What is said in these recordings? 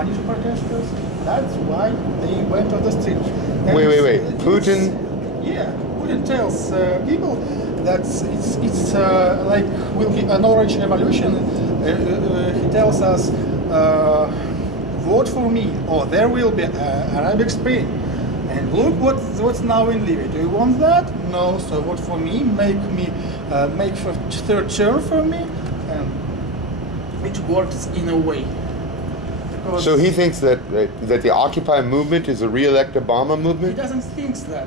money to protesters. That's why they went on the street. And Wait. Putin? Yeah, Putin tells people that it's like will be an orange revolution. He tells us, vote for me, or there will be Arabic Spring. And look what's now in Libya. Do you want that? No, so vote for me. Make for third term for me. And it works in a way. Because So he thinks that the Occupy movement is a re-elect Obama he movement? doesn't think that.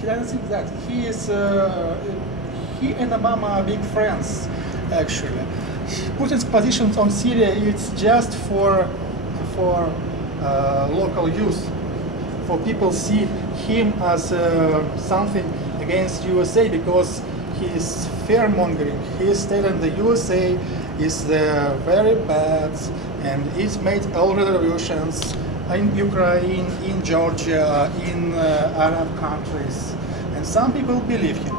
He doesn't think that. He and Obama are big friends, actually. Putin's positions on Syria, it's just for local use. For people see him as something against USA because he is fear-mongering. He is telling the USA is very bad and it's made all revolutions in Ukraine, in Georgia, in Arab countries. And some people believe him.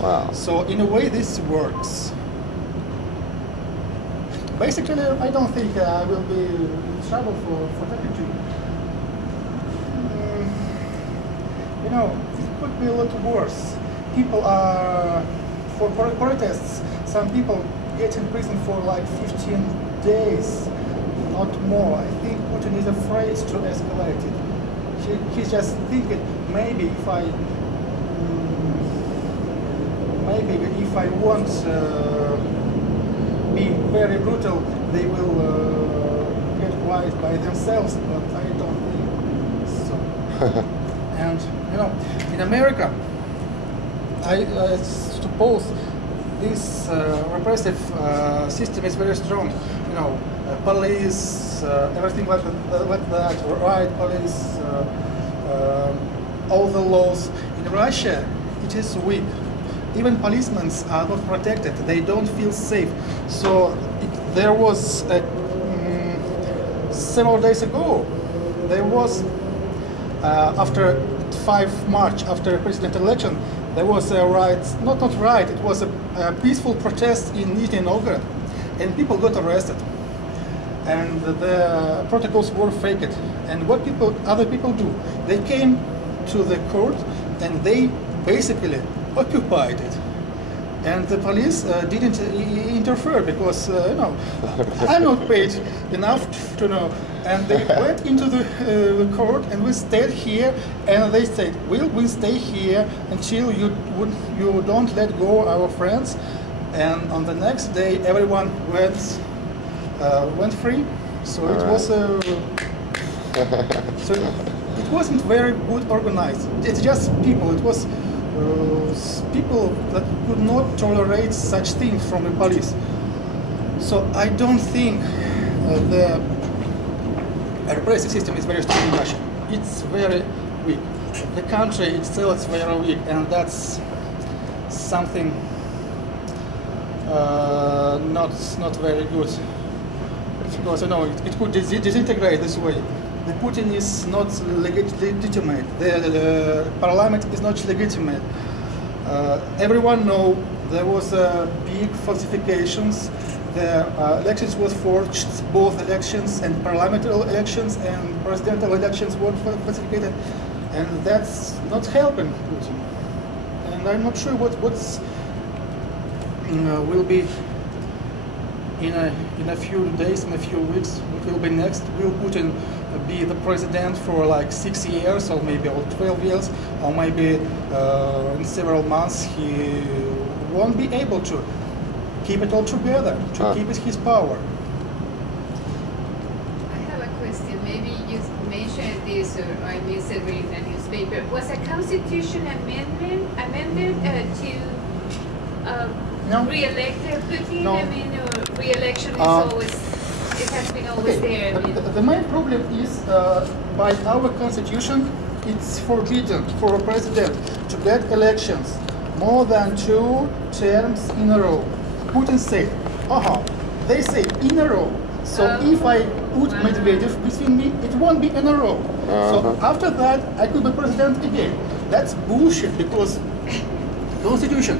Wow. So in a way this works. Basically, I don't think I will be in trouble for talking to you. You know, it could be a lot worse. People are, for protests, some people get in prison for like 15 days, not more. I think Putin is afraid to escalate it. He's just thinking, maybe if I want be very brutal, they will get quiet by themselves, but I don't think so. And you know, in America, I suppose this repressive system is very strong. You know, police, everything like that, riot police, all the laws. In Russia, it is weak. Even policemen are not protected. They don't feel safe. So there was several days ago. There was after 5 March, after presidential election, there was a riot. Not riot. It was a peaceful protest in Nizhny Novgorod, and people got arrested. And the protocols were faked. And what other people do? They came to the court and they basically occupied it, and the police didn't interfere because you know, I'm not paid enough to know. And they went into the court, and we stayed here, and they said, "We'll stay here until you don't let go our friends." And on the next day, everyone went free. So it was so it wasn't very good organized. It's just people. It was. People that could not tolerate such things from the police. So I don't think the repressive system is very strong in Russia. It's very weak. The country itself is very weak, and that's something not very good. Because you know it could disintegrate this way. The Putin is not legitimate. The parliament is not legitimate. Everyone know there was big falsifications. The elections were forged. Both elections and parliamentary elections and presidential elections were falsified, and that's not helping Putin. And I'm not sure what's will be in a few days, in a few weeks. What will be next? Will Putin be the president for like 6 years, or maybe 12 years, or maybe in several months he won't be able to keep it all together, to keep his power? I have a question. Maybe you mentioned this, or I missed it reading the newspaper. Was a constitution amended to No. re-elect Putin? No. I mean, re-election is always, it has been always there. I mean. The main problem is by our constitution, it's forbidden for a president to get elections more than 2 terms in a row. Putin said, they say in a row. So if I put Medvedev between me, it won't be in a row. So after that, I could be president again. That's bullshit, because constitution,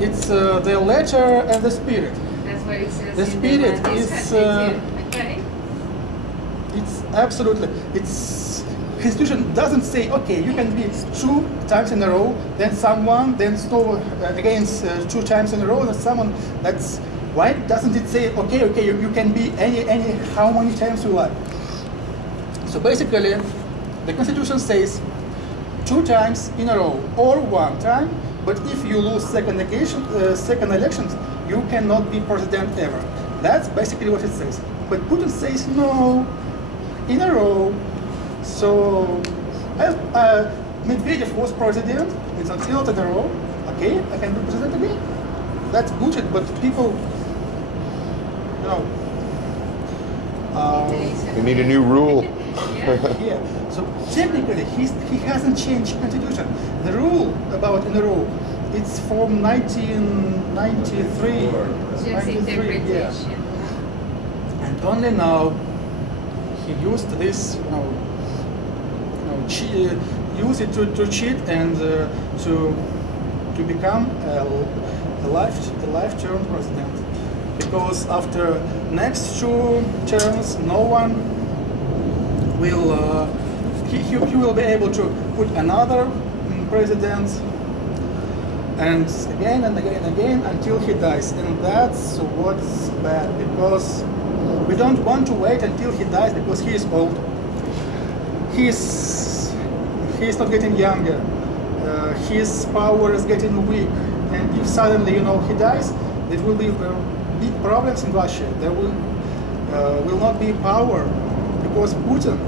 it's the letter and the spirit. That's what it says. The spirit is okay. It's absolutely, it's, Constitution doesn't say, okay, you can be 2 times in a row, then someone, then against 2 times in a row, and someone. That's why doesn't it say, okay, you can be any how many times you like. So basically, the Constitution says 2 times in a row or 1 time, but if you lose second elections, you cannot be president ever. That's basically what it says. But Putin says no, in a row. So Medvedev was president, it's not in a row. Okay, I can be president again. That's bullshit, but people, you know. We need a new rule. Yeah. So technically, he hasn't changed constitution. The rule about in a row, it's from 1993. Just interpretation. Yeah. And only now he used this, use it to cheat and to become a life-term president. Because after next 2 terms, no one will. He will be able to put another president, and again and again and again until he dies. And that's what's bad, because we don't want to wait until he dies, because he is old. He's not getting younger. His power is getting weak, and if suddenly he dies, it will be big problems in Russia. There will not be power, because Putin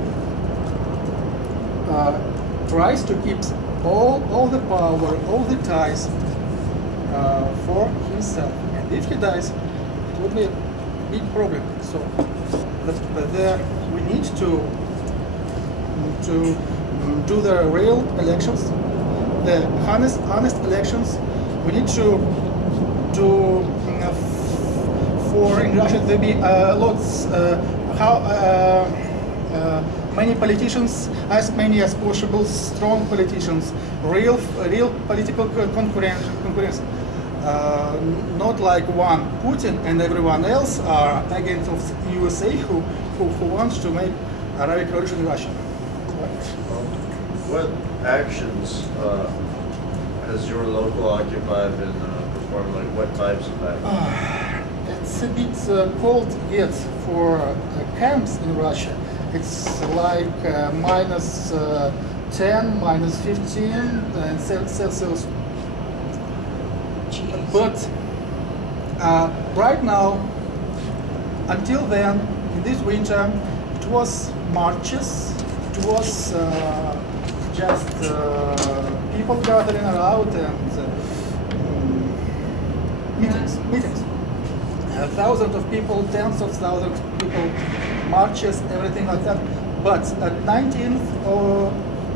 tries to keep all the power, all the ties for himself. And if he dies, it would be a big problem. So, but there we need to do the real elections, the honest elections. We need to for in Russia there be lots many politicians, as many as possible, strong politicians, real political concurrence. Not like one Putin and everyone else are agents of USA who wants to make a revolution in Russia. What actions has your local Occupy been performing? Like what types of actions? It's a bit cold yet for camps in Russia. It's like minus 10, minus 15 Celsius. But right now, until then, in this winter, it was marches, it was just people gathering around and meetings. Thousands of people, tens of thousands of people, marches, everything like that. But at 19th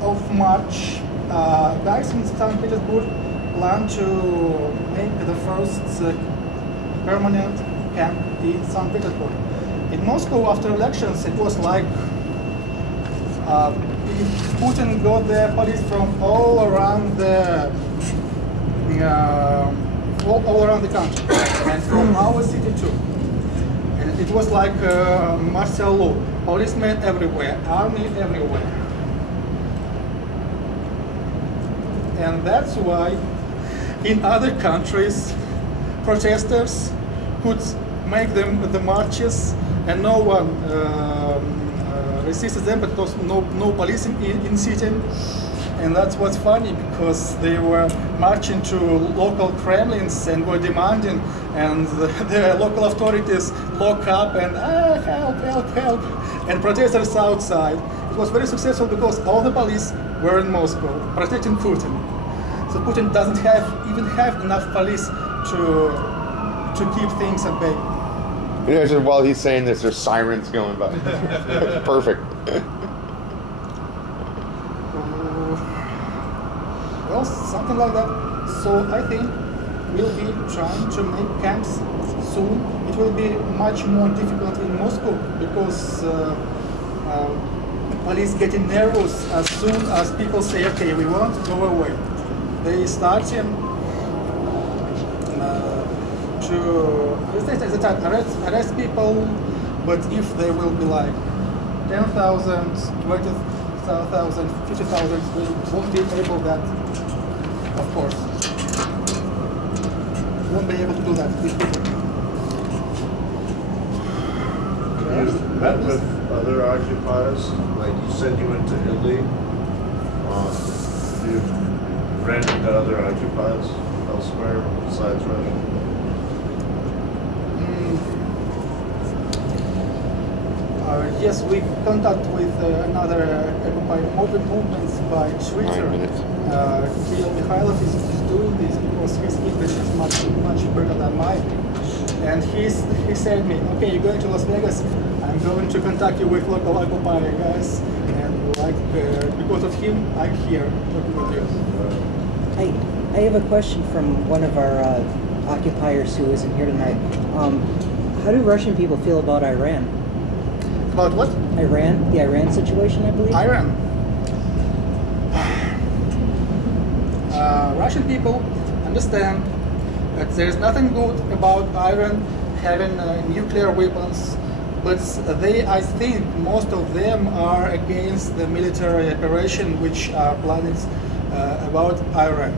of March, guys in St. Petersburg plan to make the first permanent camp in St. Petersburg. In Moscow, after elections, it was like Putin got the police from all around the country, and from our city too. And it was like martial law, policemen everywhere, army everywhere. And that's why in other countries, protesters could make the marches, and no one resisted them because no police in city. And that's what's funny, because they were marching to local Kremlins and were demanding, and the local authorities lock up and help, and protesters outside. It was very successful because all the police were in Moscow protecting Putin. So Putin doesn't even have enough police to keep things at bay. Yeah, just while he's saying this, there's sirens going by. Perfect. Well, something like that. So I think we'll be trying to make camps soon. It will be much more difficult in Moscow because police getting nervous as soon as people say, okay, we want to go away. They start to arrest people, but if they will be like 10,000, 20,000, 50,000 won't be able that, of course. Won't be able to do that with people. You met with other occupiers? Like you said you went to Italy. You ran into other occupiers elsewhere besides Russia? Yes, we contact with another Occupy movements by Twitter. Kirill Mikhailov is doing this because his English is much better than mine. And he said me, okay, you're going to Las Vegas, I'm going to contact you with local Occupy guys. And like because of him, I'm here talking with you. I have a question from one of our occupiers who isn't here tonight. How do Russian people feel about Iran? About what? Iran, the Iran situation, I believe. Iran. Russian people understand that there is nothing good about Iran having nuclear weapons, but I think most of them are against the military operation which are planned about Iran.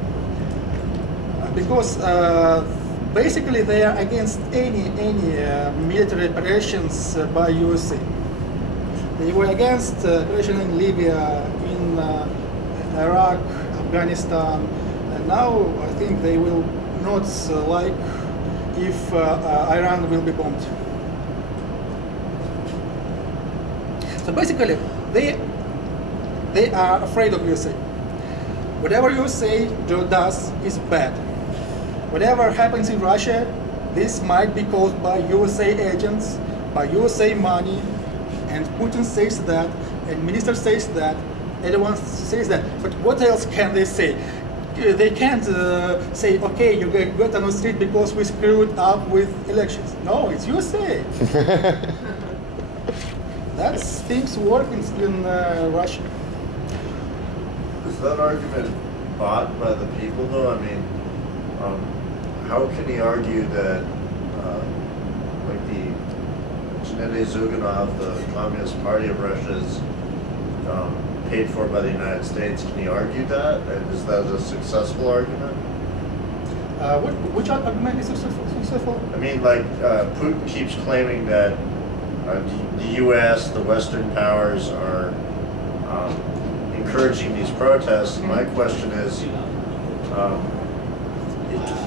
Because basically they are against any military operations by USA. They were against operation in Libya, in Iraq, Afghanistan, and now I think they will not like if Iran will be bombed. So basically, they are afraid of USA. Whatever USA does is bad. Whatever happens in Russia, this might be caused by USA agents, by USA money, and Putin says that, and minister says that, everyone says that. But what else can they say? They can't say, okay, you got on the street because we screwed up with elections. No, it's USA. That's things work in Russia. Is that argument bought by the people, though? I mean, how can he argue that, like the Gennady Zyuganov, the Communist Party of Russia, is paid for by the United States? Can he argue that? And is that a successful argument? Which argument is successful? I mean, like, Putin keeps claiming that the U.S., the Western powers are encouraging these protests. Mm-hmm. My question is,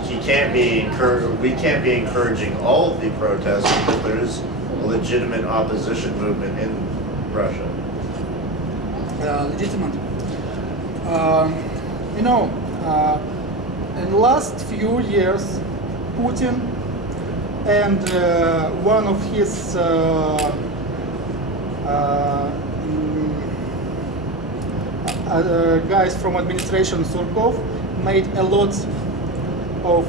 we can't be encouraging all of the protests because there is a legitimate opposition movement in Russia. Legitimate. You know, in the last few years, Putin and one of his guys from administration, Surkov, made a lot of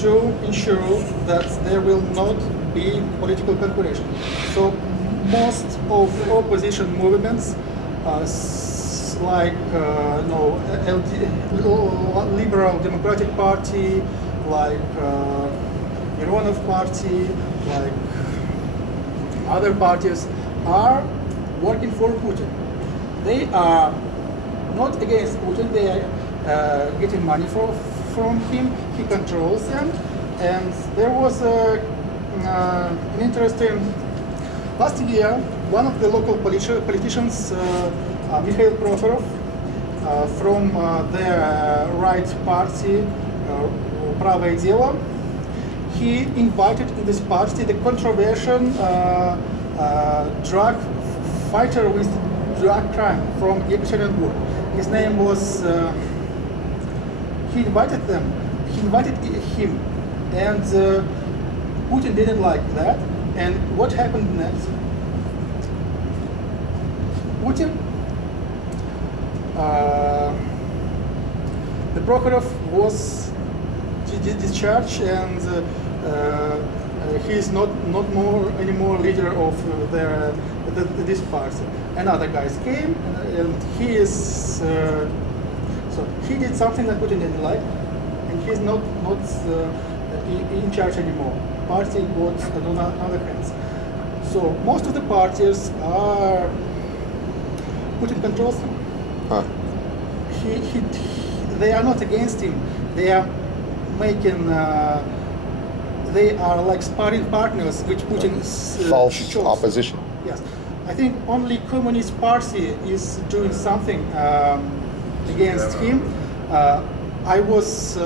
to ensure that there will not be political concurrence. So most of opposition movements, like Liberal Democratic Party, like Mironov Party, like other parties, are working for Putin. They are not against Putin. They are getting money from him. He controls them. And there was an interesting. Last year, one of the local politicians, Mikhail Khorev, from their right party, Pravое Дело, he invited in this party the controversial drug fighter with drug crime from Yekaterinburg. His name was. He invited him, and Putin didn't like that. And what happened next? Putin, the Prokhorov was discharged, and he is not anymore leader of this party. Another guys came, and he is so he did something that Putin didn't like, and he's not in charge anymore. Party got another hands. So most of the parties are Putin controls them. Huh. They are not against him. They are making. They are like sparring partners, which Putin False shows. opposition. Yes, I think only Communist Party is doing something against him. I was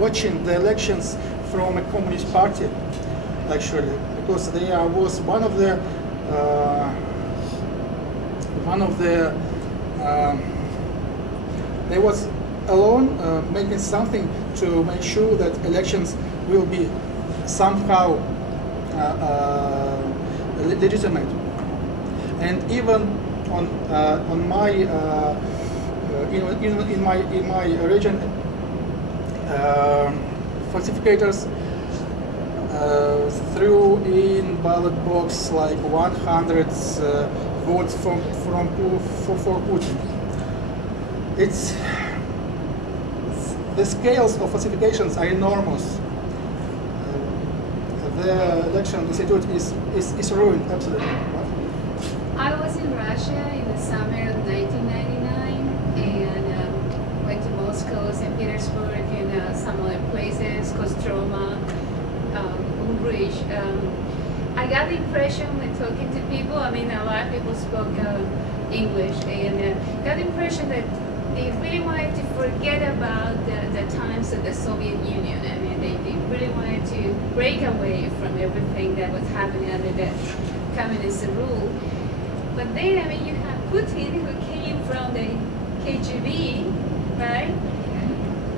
watching the elections from a Communist Party, actually, because they was one of the they was alone making something to make sure that elections will be somehow legitimate. And even on my in my region, falsificators threw in ballot box like 100 votes for Putin. It's the scales of falsifications are enormous. The election institute is ruined absolutely. I was in Russia in the summer of 1999 and went to Moscow, St. Petersburg, and some other places, Kostroma, Umbridge. I got the impression when talking to people, I mean, a lot of people spoke English, and got the impression that they really wanted to forget about the times of the Soviet Union. I mean, they really wanted to break away from everything that was happening under the communist rule. But then, I mean, you have Putin, who came from the KGB, right?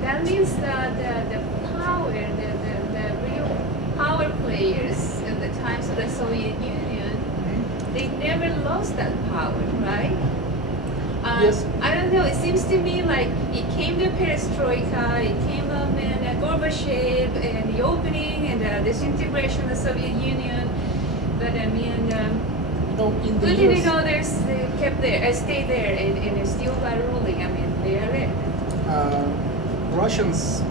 That means that the power, the real power players at the times of the Soviet Union, they never lost that power, right? Yes. I don't know, it seems to me like it came the perestroika, it came Gorbachev, and the opening and the disintegration of the Soviet Union. But I mean, no, in the Putin years, and others kept there, stayed there, and still by ruling. I mean, they are there. Russians,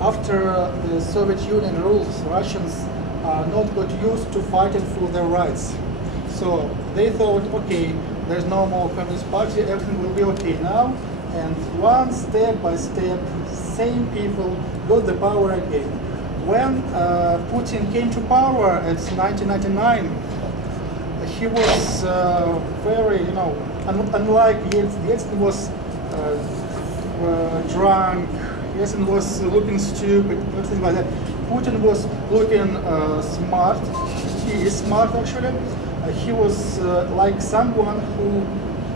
after the Soviet Union rules, Russians are not got used to fighting for their rights. So they thought, okay, there's no more Communist Party, everything will be okay now. And one step by step, same people got the power again. When Putin came to power at 1999, he was very, unlike Yeltsin. Yeltsin was drunk, Yeltsin was looking stupid, everything like that. Putin was looking smart. He is smart, actually. He was like someone who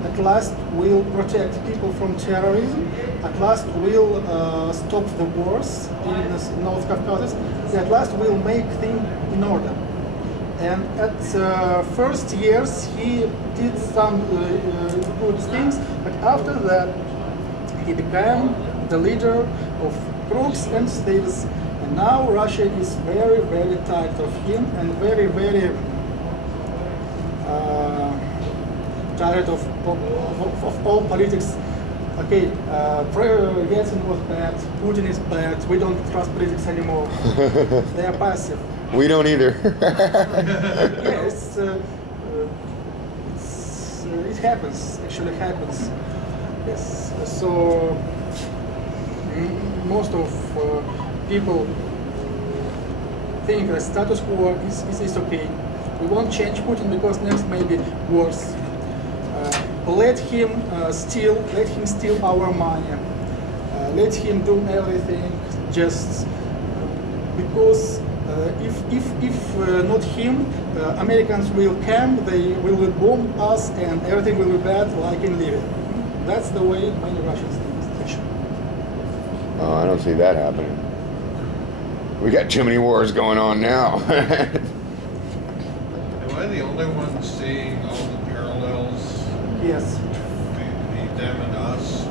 at last will protect people from terrorism, at last will stop the wars in North Caucasus, at last will make things in order. And at first years he did some good things, but after that he became the leader of crooks and thieves. And now Russia is very, very tired of him and very, very tired of all politics. Okay, Yeltsin was bad, Putin is bad, we don't trust politics anymore. They are passive. We don't either. Yes, it happens, actually happens. Yes, so most of people think the status quo is okay. We won't change Putin because next may be worse. Let him steal our money. Let him do everything just because if not him, Americans will come, they will bomb us, and everything will be bad, like in Libya. That's the way many Russians think. Oh, I don't see that happening. We got too many wars going on now. Am I the only one seeing all the parallels? Yes. Between them and us?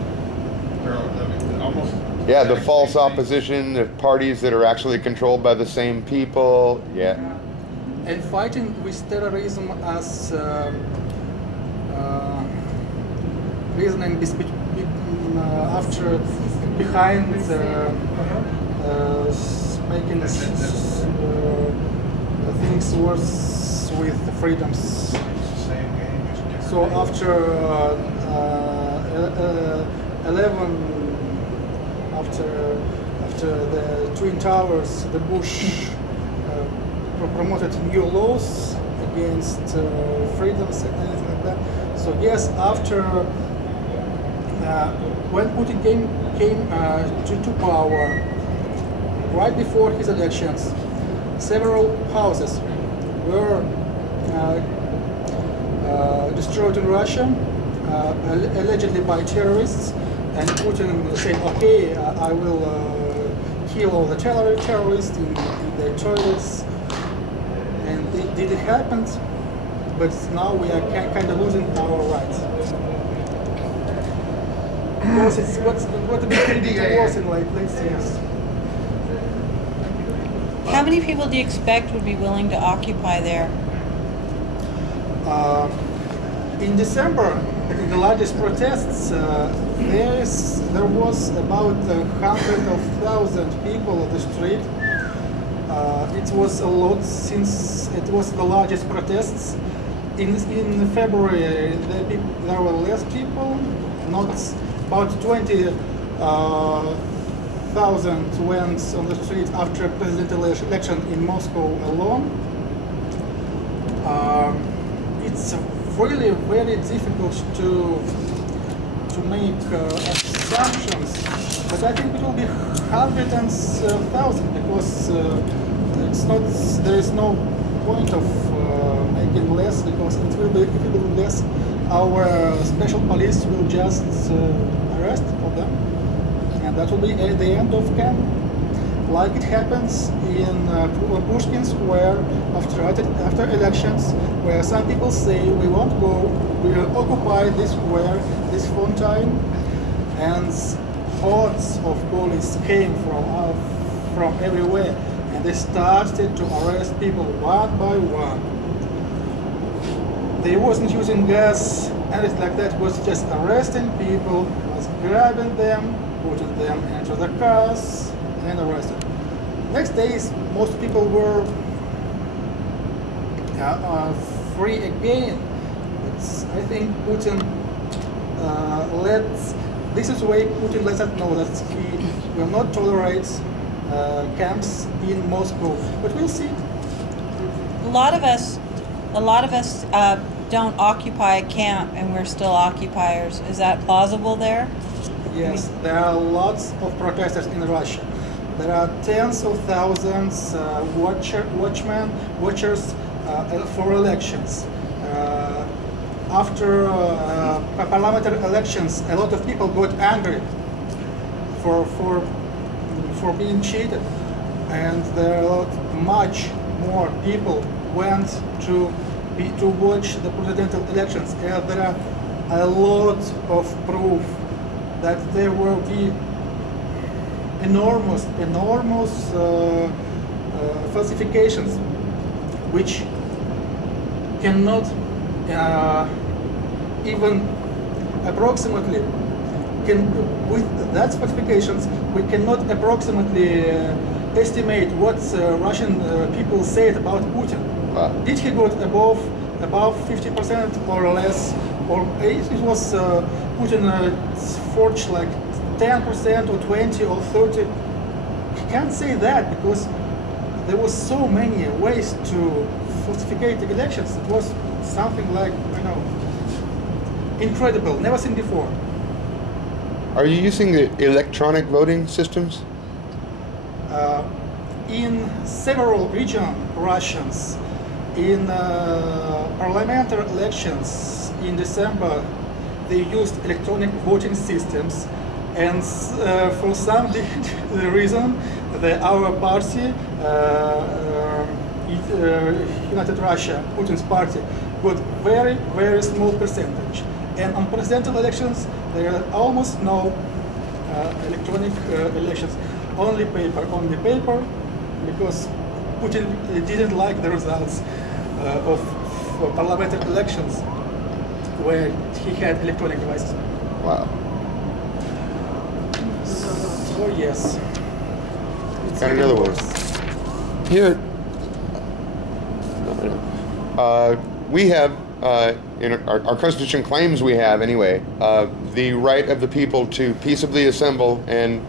Almost. Yeah, the false opposition, the parties that are actually controlled by the same people. Yeah. And fighting with terrorism as reasoning after behind making things worse comes with the freedoms. It's the same game, just different. So after 11, after the Twin Towers, the Bush promoted new laws against freedoms and anything like that. So yes, after when Putin came to power, right before his elections, several houses were destroyed in Russia, allegedly by terrorists, and Putin said, okay, I will kill all the terrorists in their toilets, and it didn't happen, but now we are kind of losing our rights. Because it's what a bit worse in late years. How many people do you expect would be willing to occupy there? In December, in the largest protests, there was about 100,000 people on the street. It was a lot since it was the largest protests. In February, there were less people, not about 20,000 went on the street after presidential election in Moscow alone. It's really very difficult to make assumptions, but I think it will be hundreds and thousands because it's not. There is no point of making less because it will be less. Our special police will just arrest all them, and that will be at the end of camp, like it happens in Pushkin Square after elections, where some people say we won't go, we will occupy this square, this fountain, and hordes of police came from everywhere, and they started to arrest people one by one. They wasn't using gas, anything like that, was just arresting people, was grabbing them, putting them into the cars, and arrested. Next days, most people were free again. I think Putin this is the way Putin lets us know that he will not tolerate camps in Moscow. But we'll see. A lot of us don't occupy a camp, and we're still occupiers. Is that plausible there? Yes, there are lots of protesters in Russia. There are tens of thousands watchers for elections. After parliamentary elections, a lot of people got angry for being cheated, and there are much more people went to watch the presidential elections. And there are a lot of proof that there will be enormous falsifications, which cannot even approximately with that falsifications we cannot approximately estimate what Russian people said about Putin. Wow. Did he got above 50% or less, or it was Putin forged like 10% or 20 or 30? He can't say that because there was so many ways to falsificate the elections. It was something like, incredible, never seen before. Are you using the electronic voting systems? In several regions, Russians, in parliamentary elections in December, they used electronic voting systems, and for some reason, our party, United Russia, Putin's party, got very, very small percentage. And on presidential elections, there are almost no electronic elections, only paper, because Putin didn't like the results of parliamentary elections where he had electronic devices. Wow. So yes. It's Got another one. worse. Here. we have, in our Constitution claims we have anyway, the right of the people to peaceably assemble and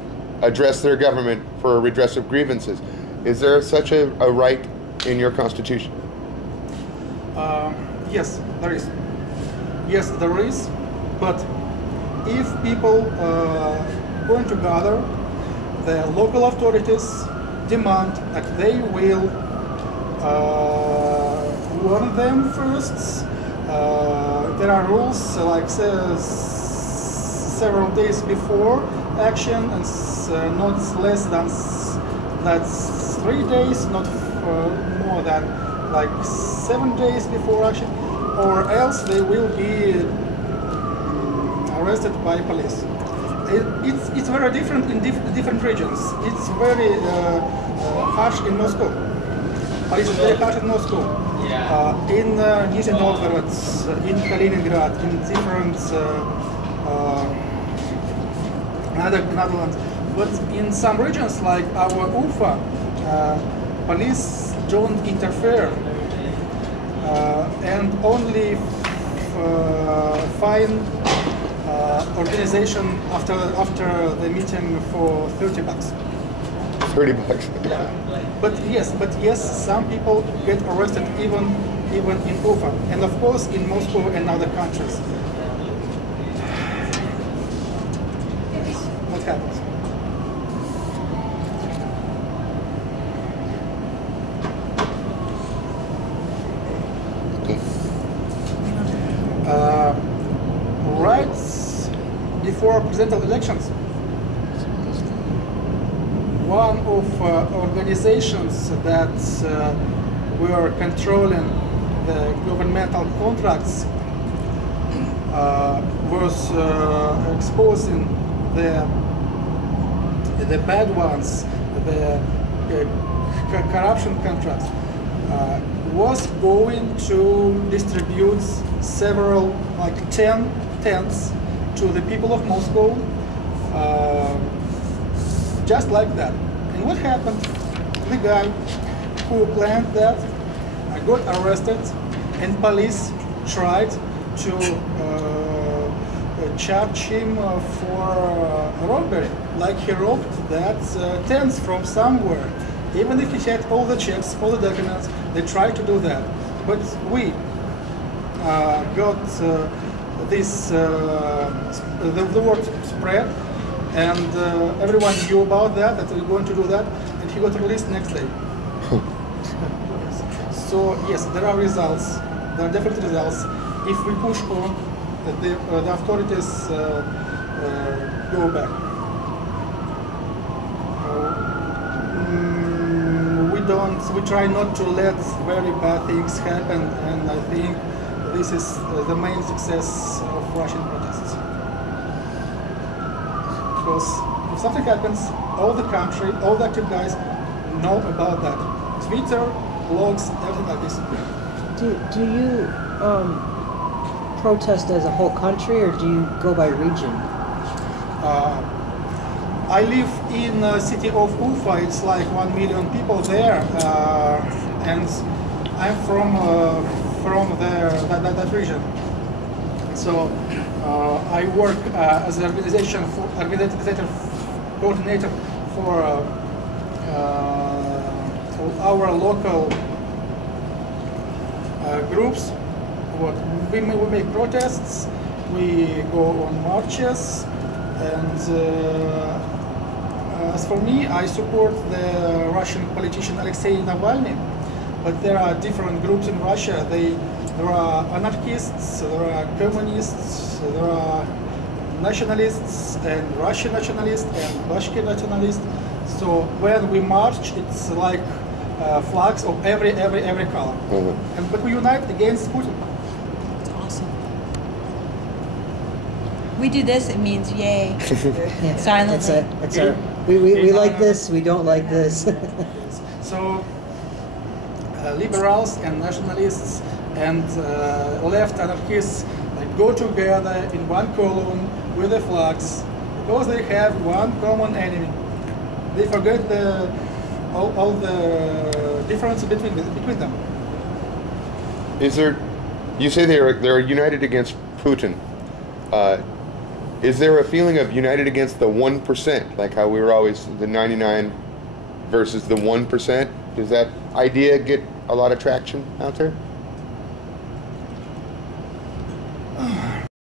address their government for redress of grievances. Is there such a right in your Constitution? Yes, there is. Yes, there is. But if people going to gather, the local authorities demand that they will warn them first. There are rules like several days before action, and not less than that's 3 days, not more than like 7 days before action, or else they will be arrested by police. It's very different in different regions. It's very harsh in Moscow. Police is very harsh in Moscow. In Nizhny Novgorod, in Kaliningrad, in different Netherlands. But in some regions like our Ufa, police don't interfere and only fine organization after the meeting for $30. 30 bucks. Yeah. But yes, some people get arrested even in Ufa, and of course in Moscow and other countries. What happens? Rights before presidential elections. One of organizations that were controlling the governmental contracts was exposing the bad ones, the corruption contracts, was going to distribute several, like 10 tents to the people of Moscow, just like that. And what happened? The guy who planned that got arrested, and police tried to charge him for robbery, like he robbed that tents from somewhere. Even if he had all the checks, all the documents, they tried to do that. But we got this, the word spread, and everyone knew about that we were going to do that, and he got released next day. So yes, there are results. There are definitely results. If we push on, the authorities go back. We try not to let very bad things happen, and I think this is the main success of Russian protests. Because if something happens, all the country, all the active guys know about that. Twitter, blogs, everything like this. Do you protest as a whole country, or do you go by region? I live in the city of Ufa. It's like 1 million people there, and I'm from that region. So I work as an organizator coordinator for our local groups. We make protests, we go on marches, and as for me, I support the Russian politician Alexei Navalny, but there are different groups in Russia. There are anarchists, there are communists, there are nationalists, and Russian nationalists, and Bashkir nationalists. So when we march, it's like flags of every color. Mm-hmm. But we unite against Putin. That's awesome. We do this, it means yay. Yeah. Silently. We like this, we don't like this. So liberals and nationalists and left anarchists go together in one column with the flags because they have one common enemy. They forget all the difference between them. Is there? You say they're united against Putin. Is there a feeling of united against the 1%, like how we were always the 99 versus the 1%? Does that idea get a lot of traction out there?